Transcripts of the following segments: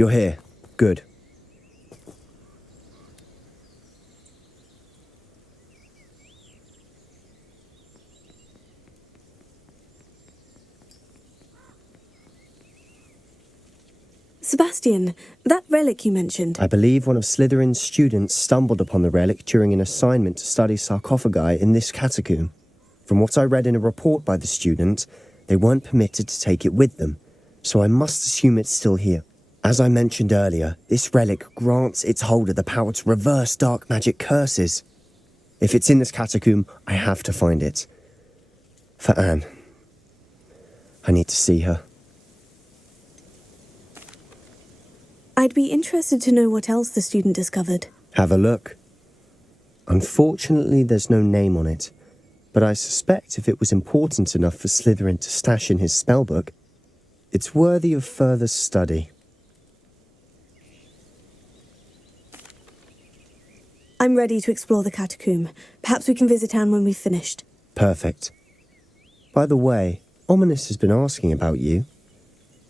You're here. Good. Sebastian, that relic you mentioned. I believe one of Slytherin's students stumbled upon the relic during an assignment to study sarcophagi in this catacomb. From what I read in a report by the student, they weren't permitted to take it with them, so I must assume it's still here. As I mentioned earlier, this relic grants its holder the power to reverse dark magic curses. If it's in this catacomb, I have to find it. For Anne. I need to see her. I'd be interested to know what else the student discovered. Have a look. Unfortunately, there's no name on it, but I suspect if it was important enough for Slytherin to stash in his spellbook, it's worthy of further study. I'm ready to explore the catacomb. Perhaps we can visit Anne when we've finished. Perfect. By the way, Ominous has been asking about you.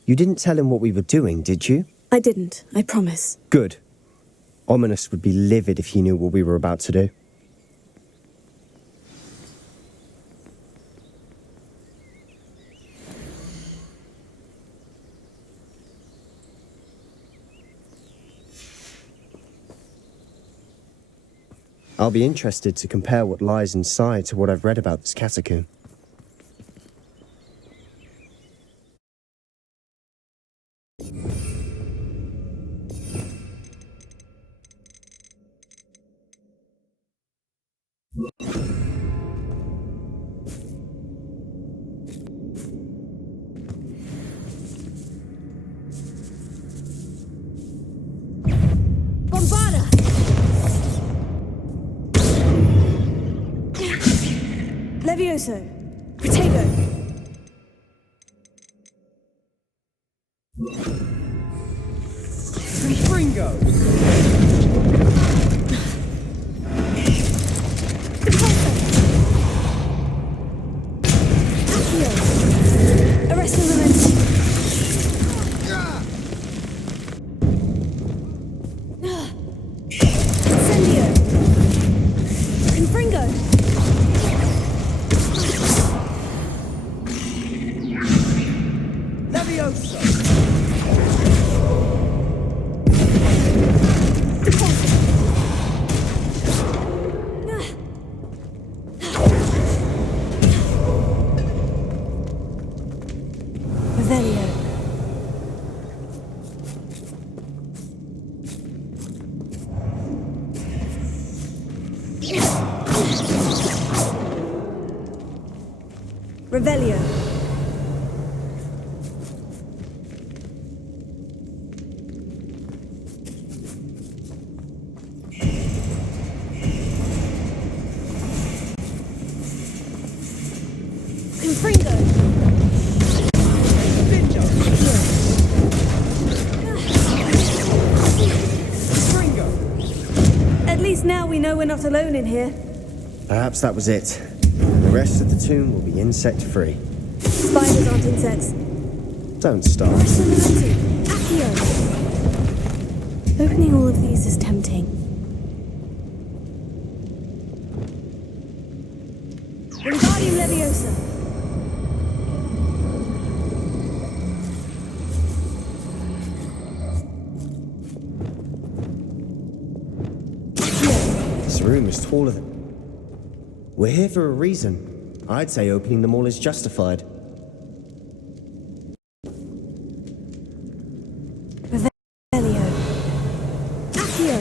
You didn't tell him what we were doing, did you? I didn't, I promise. Good. Ominous would be livid if he knew what we were about to do. I'll be interested to compare what lies inside to what I've read about this catacomb. Bombarda! Levioso! Protego! Fringo! Arresto momentum. Incendio. Confringo. Levioso! Revelio. Revelio. Confringo. At least now we know we're not alone in here. Perhaps that was it. The rest of the tomb will be insect-free. Spiders aren't insects. Don't start. Accio. Opening all of these is tempting. Wingardium Leviosa. This room is taller than... We're here for a reason. I'd say opening them all is justified. Revelio. Accio.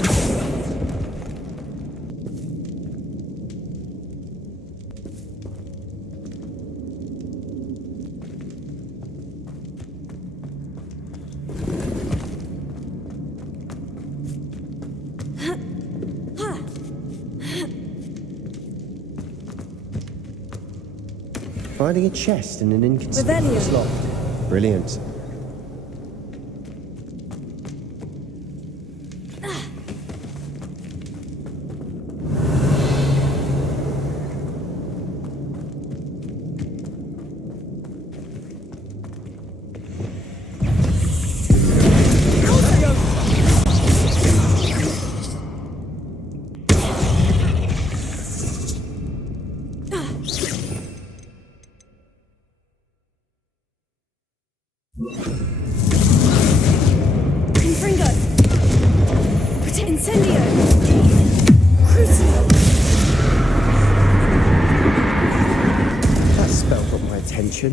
Finding a chest in an inconspicuous Revelio. loft. Brilliant. Confringo! Incendio! Crucio! That spell got my attention.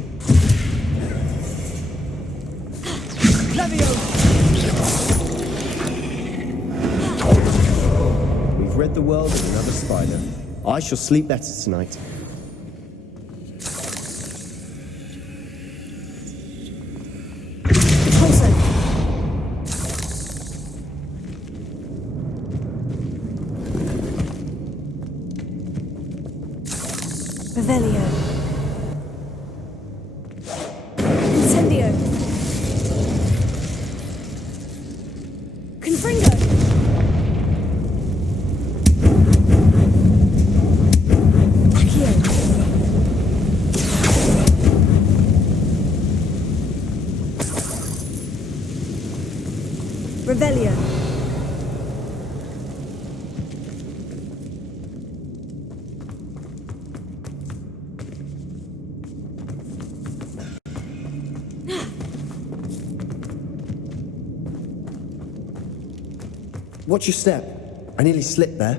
We've read the world of another spider. I shall sleep better tonight. Revelio. Incendio. Confringo. Accio. Revelio. Watch your step. I nearly slipped there.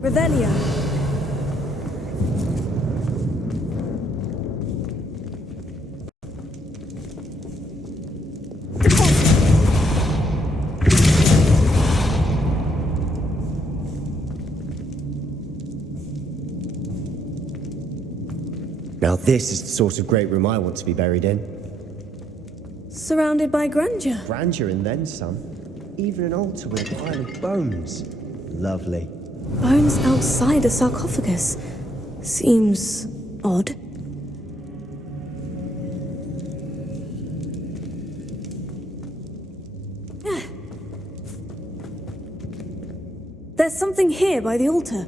Revelio. Now this is the sort of great room I want to be buried in. Surrounded by grandeur. Grandeur and then some. Even an altar with a pile of bones. Lovely. Bones outside a sarcophagus. Seems odd. There's something here by the altar.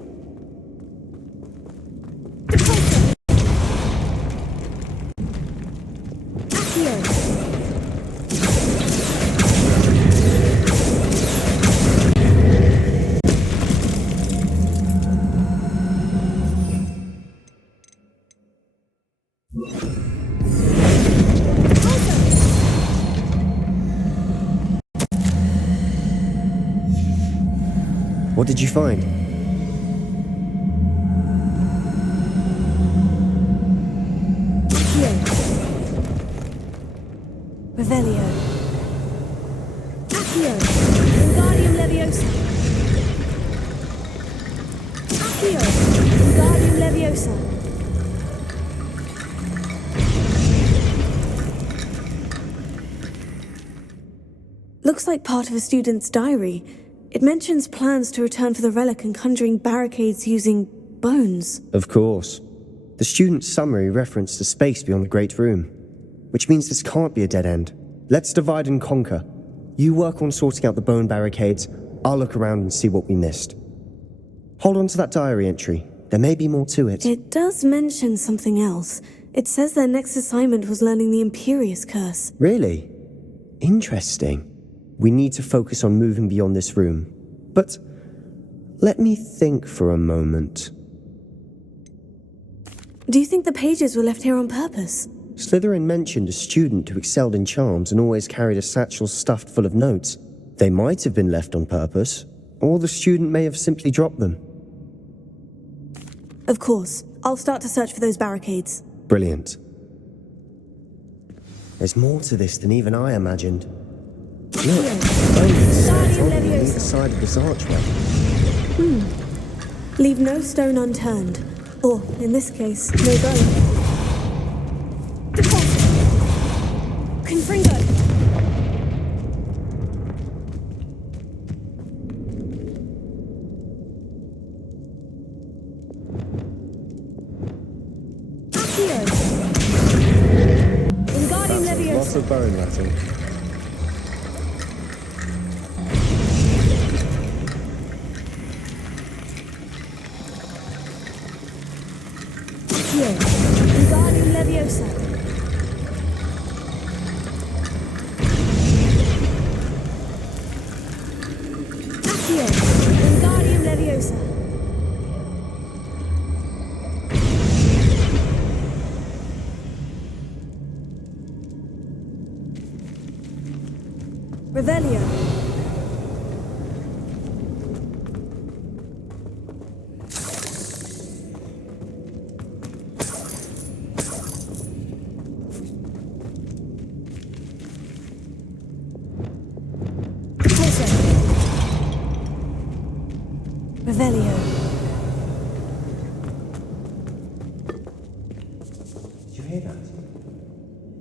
What did you find? Revelio. Accio. Wingardium Leviosa. Accio. Wingardium Leviosa. Looks like part of a student's diary. It mentions plans to return for the relic and conjuring barricades using bones. Of course. The student's summary referenced a space beyond the Great Room, which means this can't be a dead end. Let's divide and conquer. You work on sorting out the bone barricades, I'll look around and see what we missed. Hold on to that diary entry. There may be more to it. It does mention something else. It says their next assignment was learning the Imperious Curse. Really? Interesting. We need to focus on moving beyond this room. But let me think for a moment. Do you think the pages were left here on purpose? Slytherin mentioned a student who excelled in charms and always carried a satchel stuffed full of notes. They might have been left on purpose, or the student may have simply dropped them. Of course. I'll start to search for those barricades. Brilliant. There's more to this than even I imagined. Look, bones on either side of this archway. Leave no stone unturned. Or, in this case, no bone. Confringo! Accio! Wingardium Leviosa! Lots of bone rattle. Wingardium Leviosa. Revelio. Revelio. Did you hear that?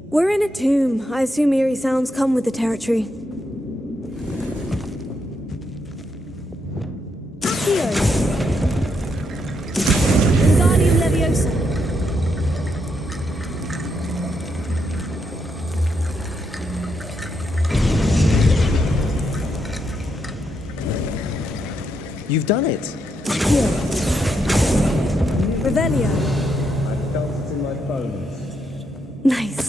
We're in a tomb. I assume eerie sounds come with the territory. Accio. Wingardium Leviosa. You've done it! Accio. Revelio. I felt it in my bones. Nice.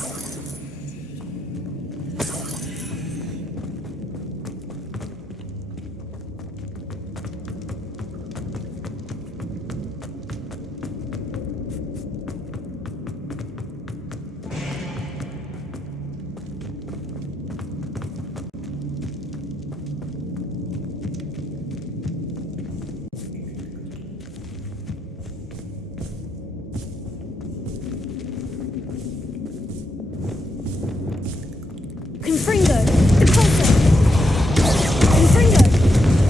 Confringo, Depulso. Confringo,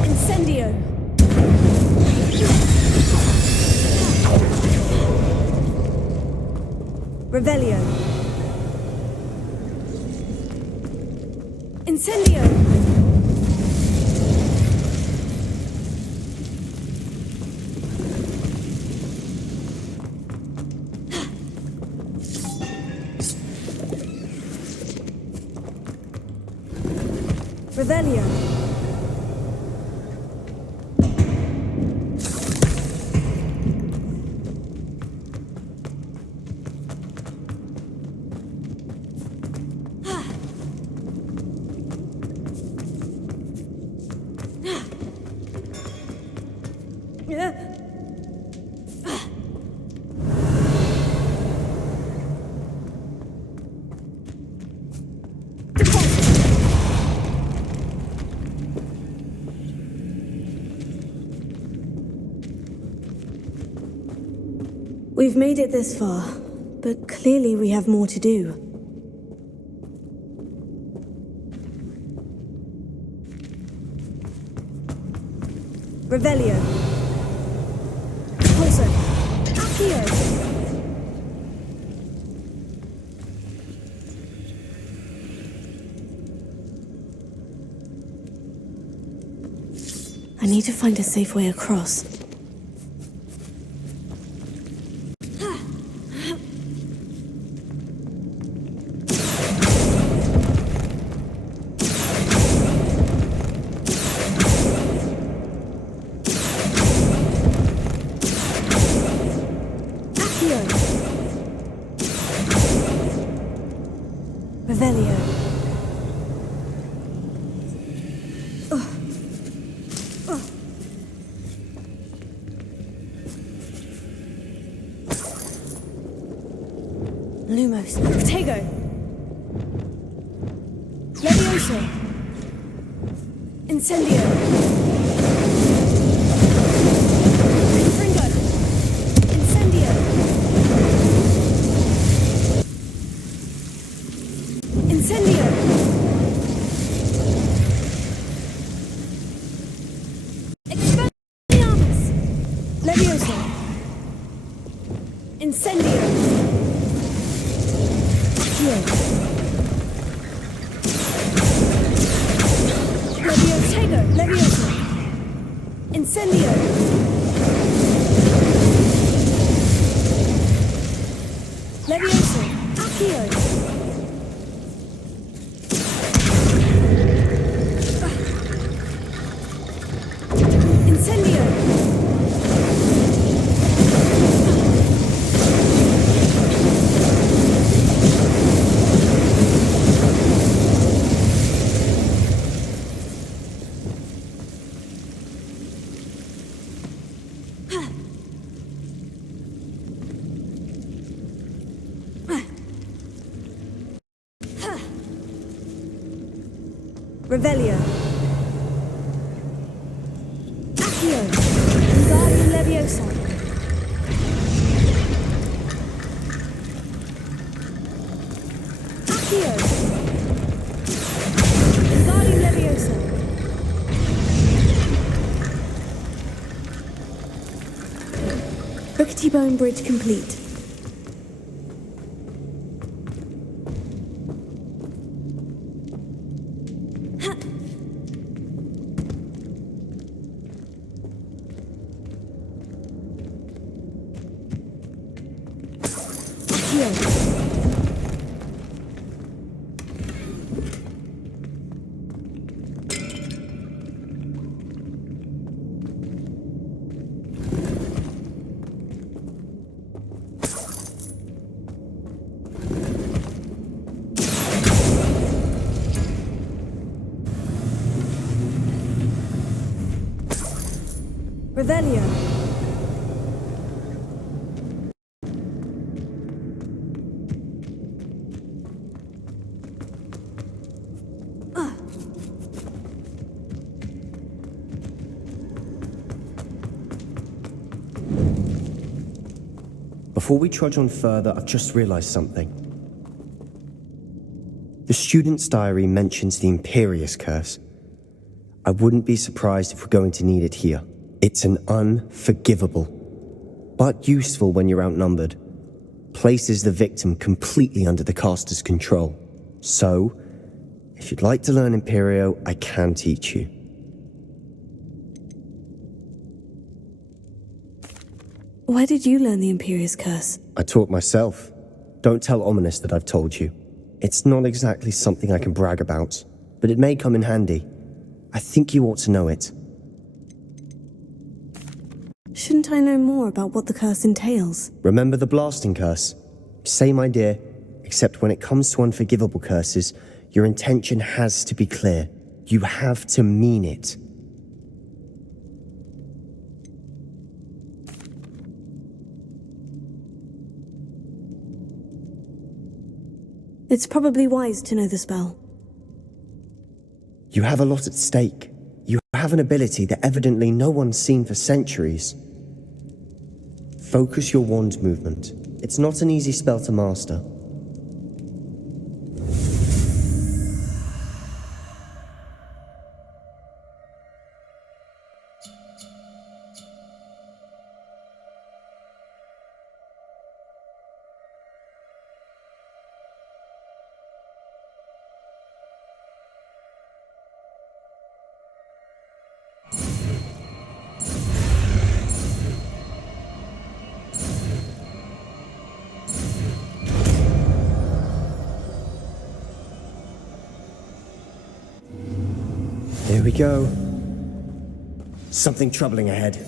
Incendio. Revelio. Incendio. Revelio. We've made it this far, but clearly we have more to do. Revelio. Pulso. Accio. I need to find a safe way across. Revelio. Lumos. Tego. Levioso. Incendio. Confringo. Incendio. Incendio. Expelliarmus. Levioso. Incendio. Accio. Leviotego. Levioso. Incendio. Levioso. Accio. Incendio! Revelio. Accio. Wingardium Leviosa. Accio. Wingardium Leviosa. Rickety Bone Bridge complete. Revelio. Before we trudge on further, I've just realized something. The student's diary mentions the Imperius Curse. I wouldn't be surprised if we're going to need it here. It's an unforgivable, but useful when you're outnumbered. Places the victim completely under the caster's control. So, if you'd like to learn Imperio, I can teach you. Where did you learn the Imperius Curse? I taught myself. Don't tell Ominous that I've told you. It's not exactly something I can brag about, but it may come in handy. I think you ought to know it. Shouldn't I know more about what the curse entails? Remember the blasting curse? Same idea, except when it comes to unforgivable curses, your intention has to be clear. You have to mean it. It's probably wise to know the spell. You have a lot at stake. You have an ability that evidently no one's seen for centuries. Focus your wand movement. It's not an easy spell to master. Here we go. Something troubling ahead.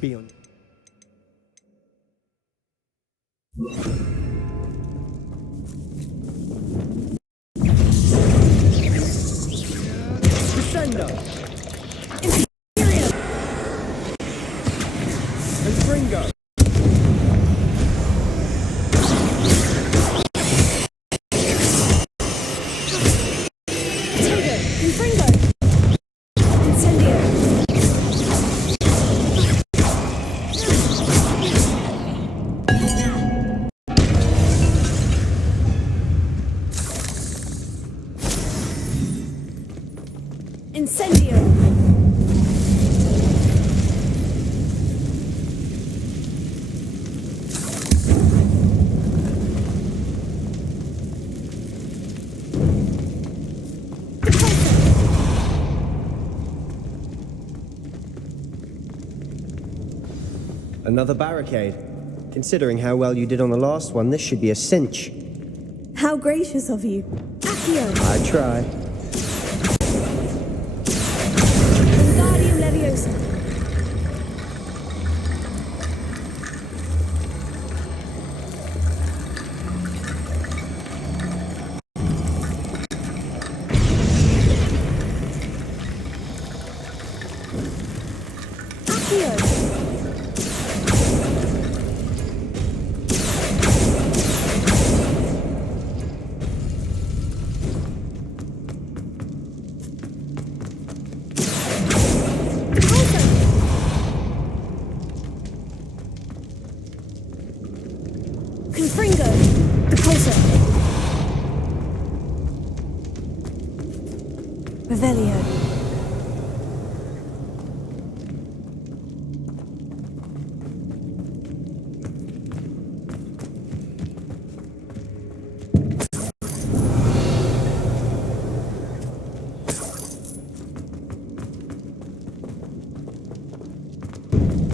Be on. Crescendo! Imperium! And Ringo! Incendio! Another barricade. Considering how well you did on the last one, this should be a cinch. How gracious of you. Accio! I try. Wingardium Leviosa. Accio! Revelio.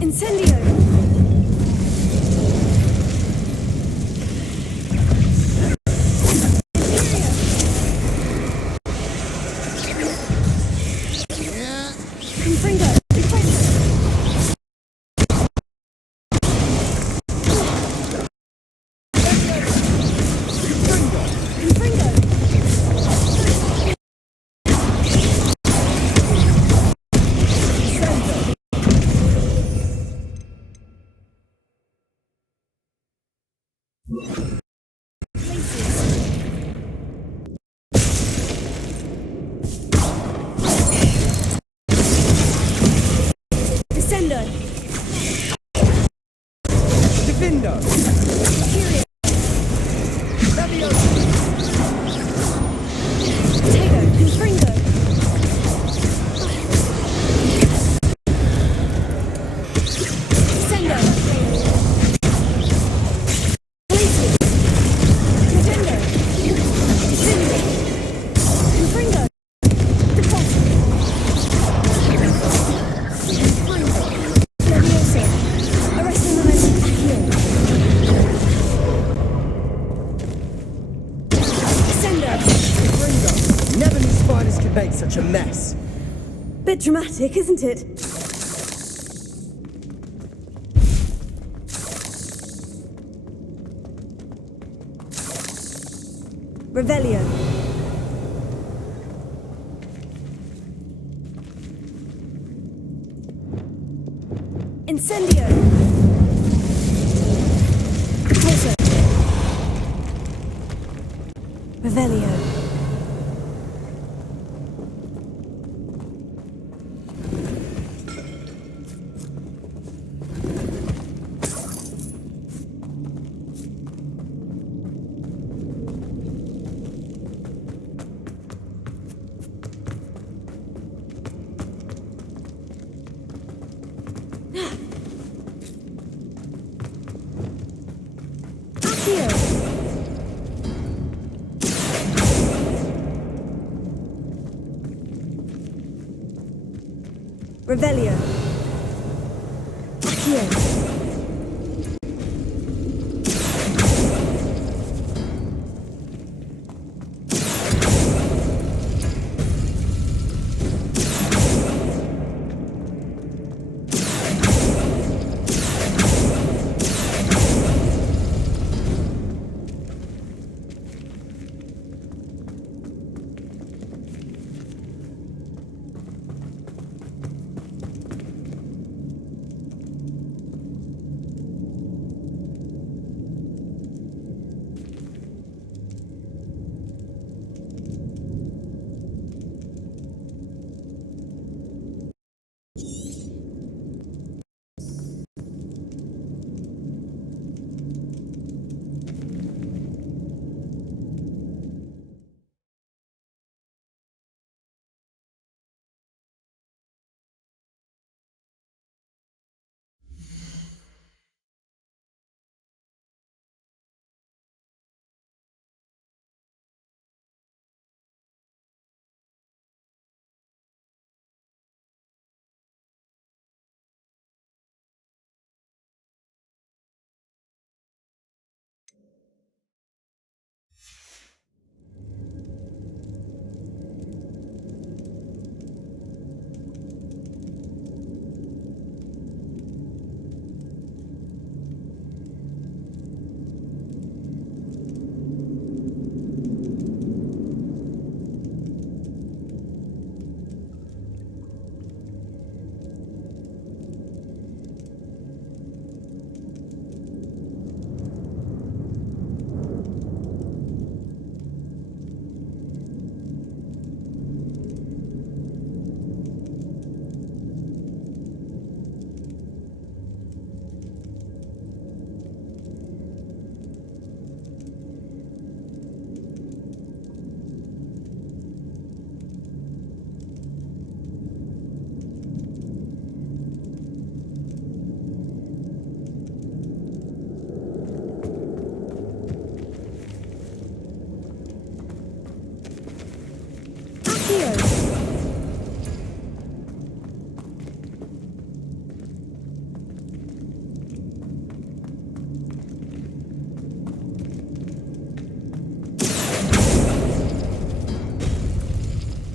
Incendio! Confringo! Descendo! Defendo! Leviosa! Potato! Confringo! Descendo! Places! Contendo! Descendo! Confringo! Deposit! Leviosa! Arresting momentum here! Descendo! Never knew spiders could make such a mess. Bit dramatic, isn't it? Revelio. Incendio. Repulsor. Revelio. Accio. Revelio. Accio.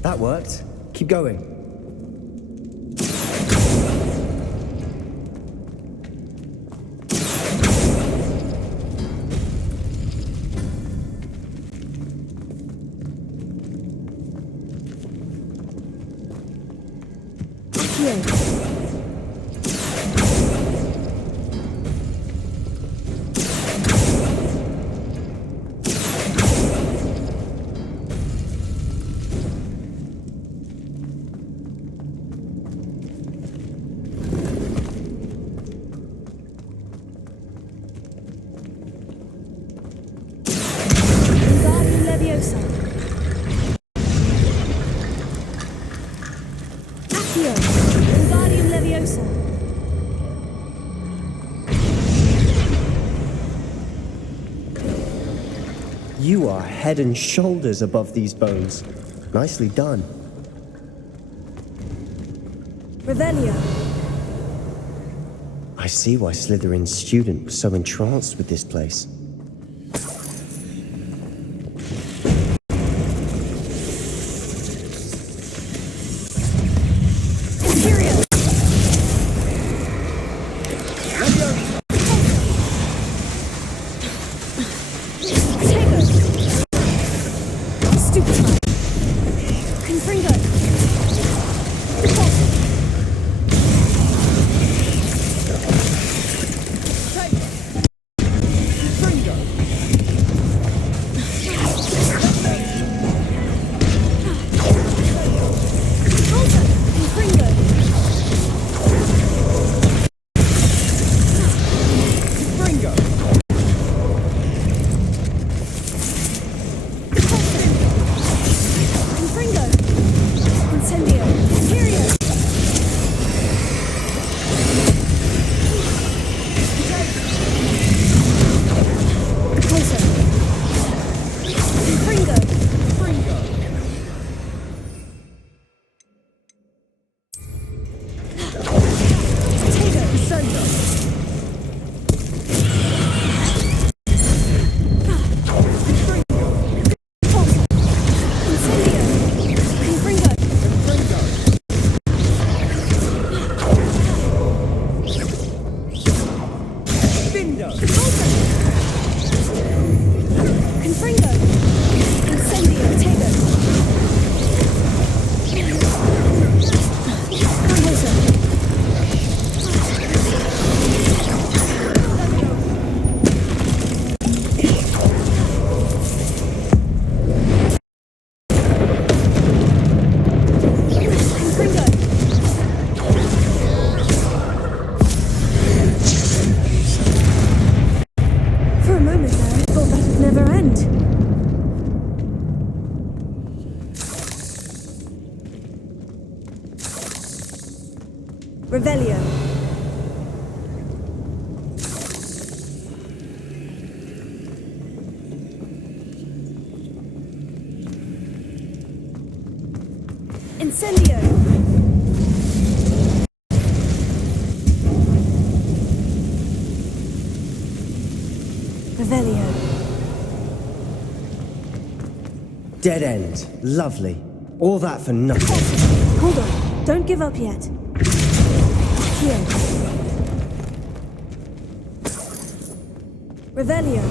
That worked. Keep going. You are head and shoulders above these bones. Nicely done. Revelio. I see why Slytherin's student was so entranced with this place. Revelio. Incendio. Revelio. Dead end. Lovely. All that for nothing. Hold on. Don't give up yet. Here. Revelio.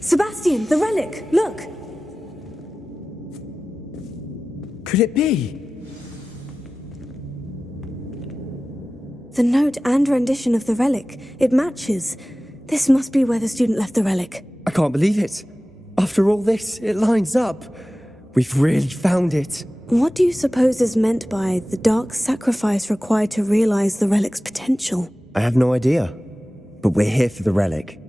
Sebastian, the relic! Look! Could it be? The note and rendition of the relic. It matches. This must be where the student left the relic. I can't believe it. After all this, it lines up. We've really found it. What do you suppose is meant by the dark sacrifice required to realize the relic's potential? I have no idea. But we're here for the relic.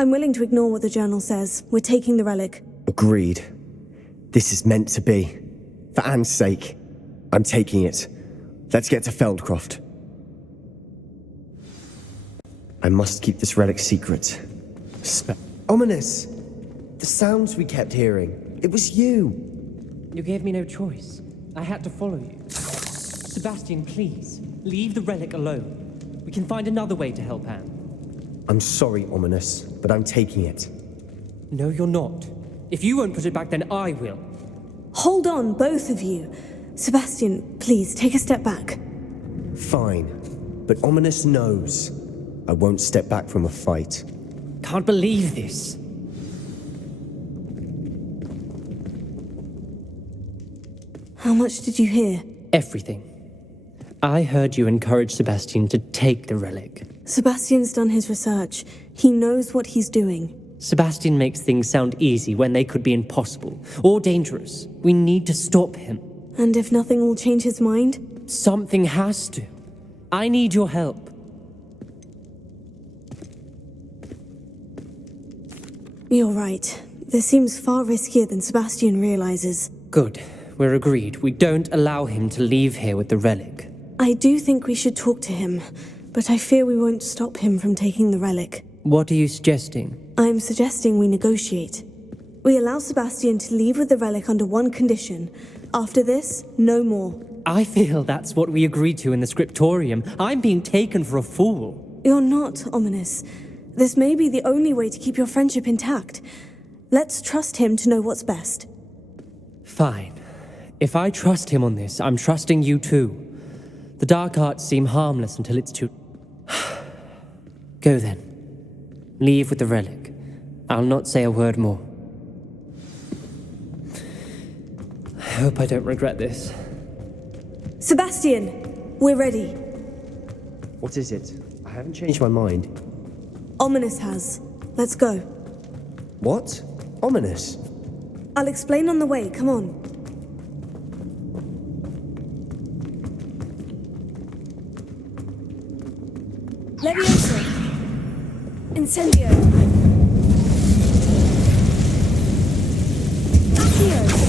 I'm willing to ignore what the journal says. We're taking the relic. Agreed. This is meant to be. For Anne's sake, I'm taking it. Let's get to Feldcroft. I must keep this relic secret. Ominous! The sounds we kept hearing. It was you. You gave me no choice. I had to follow you. Sebastian, please, leave the relic alone. We can find another way to help Anne. I'm sorry, Ominous, but I'm taking it. No, you're not. If you won't put it back, then I will. Hold on, both of you. Sebastian, please, take a step back. Fine, but Ominous knows. I won't step back from a fight. Can't believe this. How much did you hear? Everything. I heard you encourage Sebastian to take the relic. Sebastian's done his research. He knows what he's doing. Sebastian makes things sound easy when they could be impossible or dangerous. We need to stop him. And if nothing will change his mind? Something has to. I need your help. You're right. This seems far riskier than Sebastian realizes. Good. We're agreed. We don't allow him to leave here with the relic. I do think we should talk to him, but I fear we won't stop him from taking the relic. What are you suggesting? I'm suggesting we negotiate. We allow Sebastian to leave with the relic under one condition. After this, no more. I feel that's what we agreed to in the scriptorium. I'm being taken for a fool. You're not, Ominous. This may be the only way to keep your friendship intact. Let's trust him to know what's best. Fine. If I trust him on this, I'm trusting you too. The dark arts seem harmless until it's too... Go then. Leave with the relic. I'll not say a word more. I hope I don't regret this. Sebastian! We're ready. What is it? I haven't changed my mind. Ominous has. Let's go. What? Ominous? I'll explain on the way, come on. Levioso! Incendio! Accio!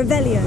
Revelio.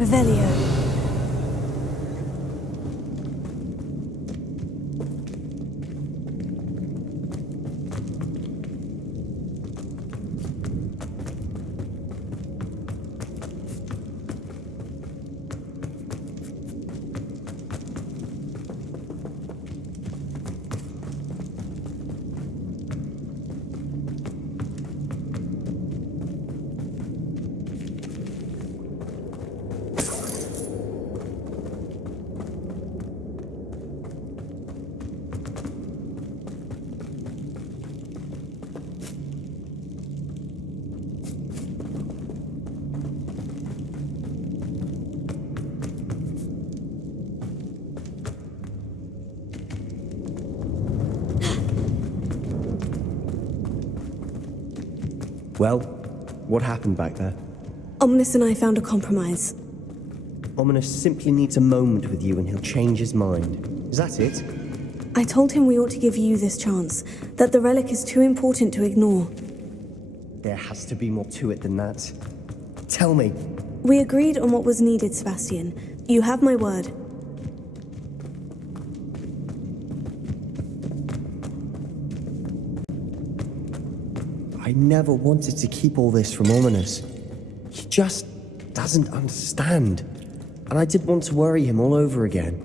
Revelio. Well, what happened back there? Ominous and I found a compromise. Ominous simply needs a moment with you and he'll change his mind. Is that it? I told him we ought to give you this chance, that the relic is too important to ignore. There has to be more to it than that. Tell me. We agreed on what was needed, Sebastian. You have my word. I never wanted to keep all this from Ominous. He just doesn't understand. And I didn't want to worry him all over again.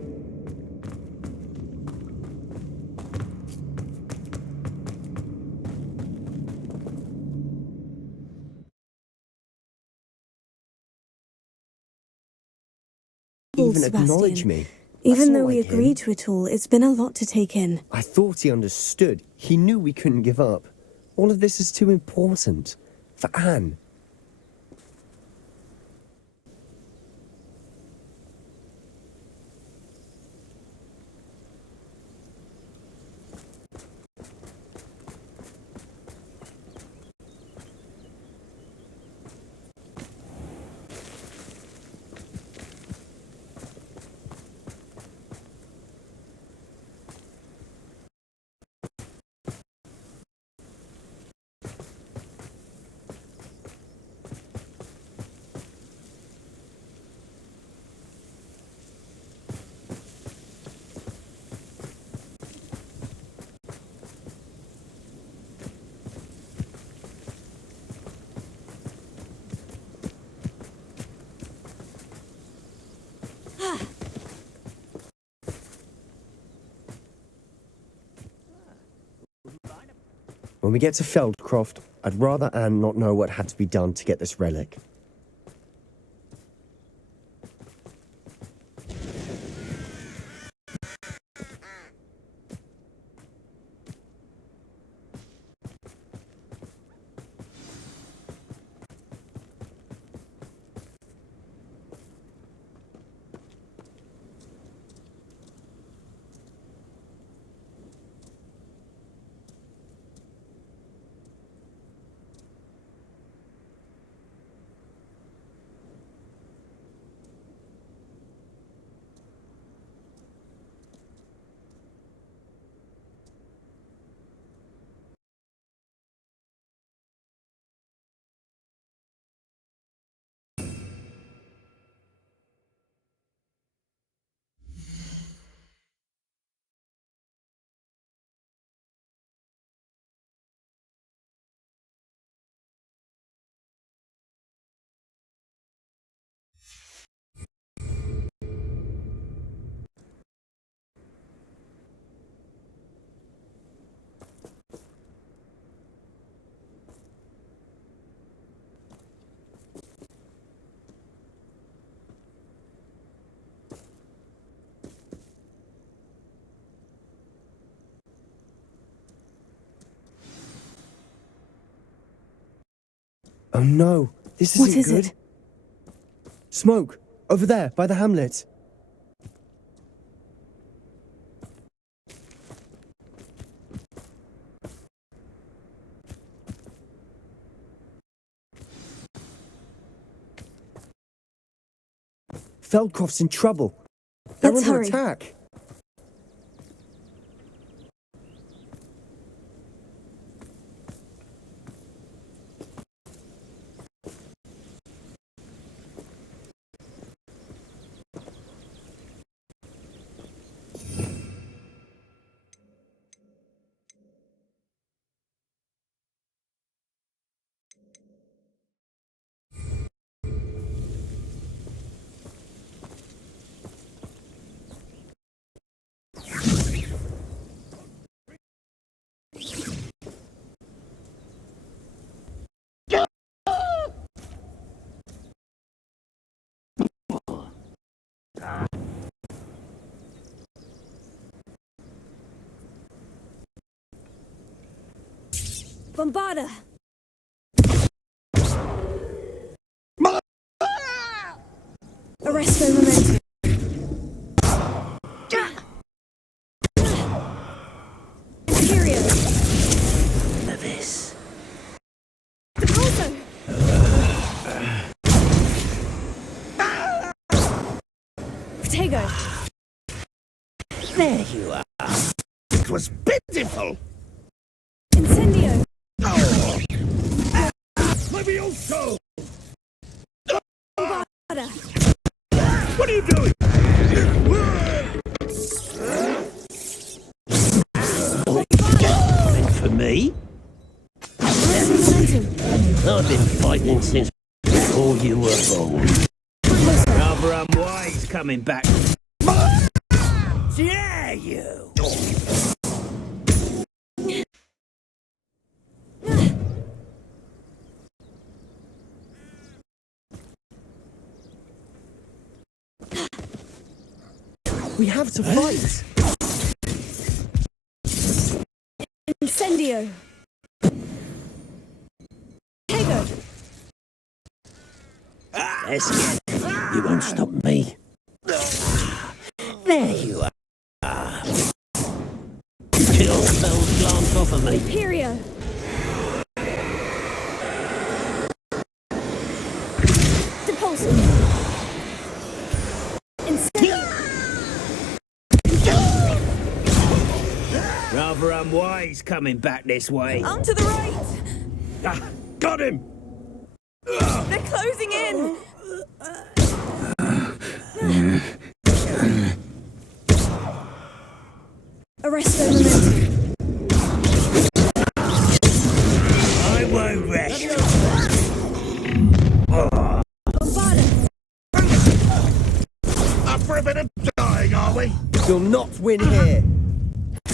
Even acknowledge Sebastian. me. Even That's though not we like him. agreed to it all, it's been a lot to take in. I thought he understood. He knew we couldn't give up. All of this is too important. For Anne. When we get to Feldcroft, I'd rather Anne not know what had to be done to get this relic. Oh no, this isn't What is good. it? Smoke! Over there, by the hamlet. Feldcroft's in trouble. They're Let's under hurry. attack. Bombarda! Arresto momentum. Imperio! This. Hold There you are. It was pitiful. Incendio! Oh. Levioso! Vada! What are you doing? Coming for me? I've been fighting since before you were born. Rather unwise coming back. Dare you! We have to fight. Incendio! Tego! Yes, you won't stop me. There you are. Chill spells glance off of me. Imperio! Depulso! Incendio! Rather unwise coming back this way. On to the right! Ah, got him! They're closing in! Arresto momentum. I won't rest. Bombada! Up for a bit of dying, are we? You'll not win here.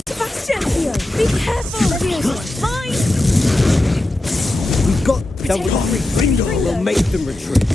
Sebastian! Be careful! Mine! We've got... They'll retreat. Ringo. We'll make them retreat.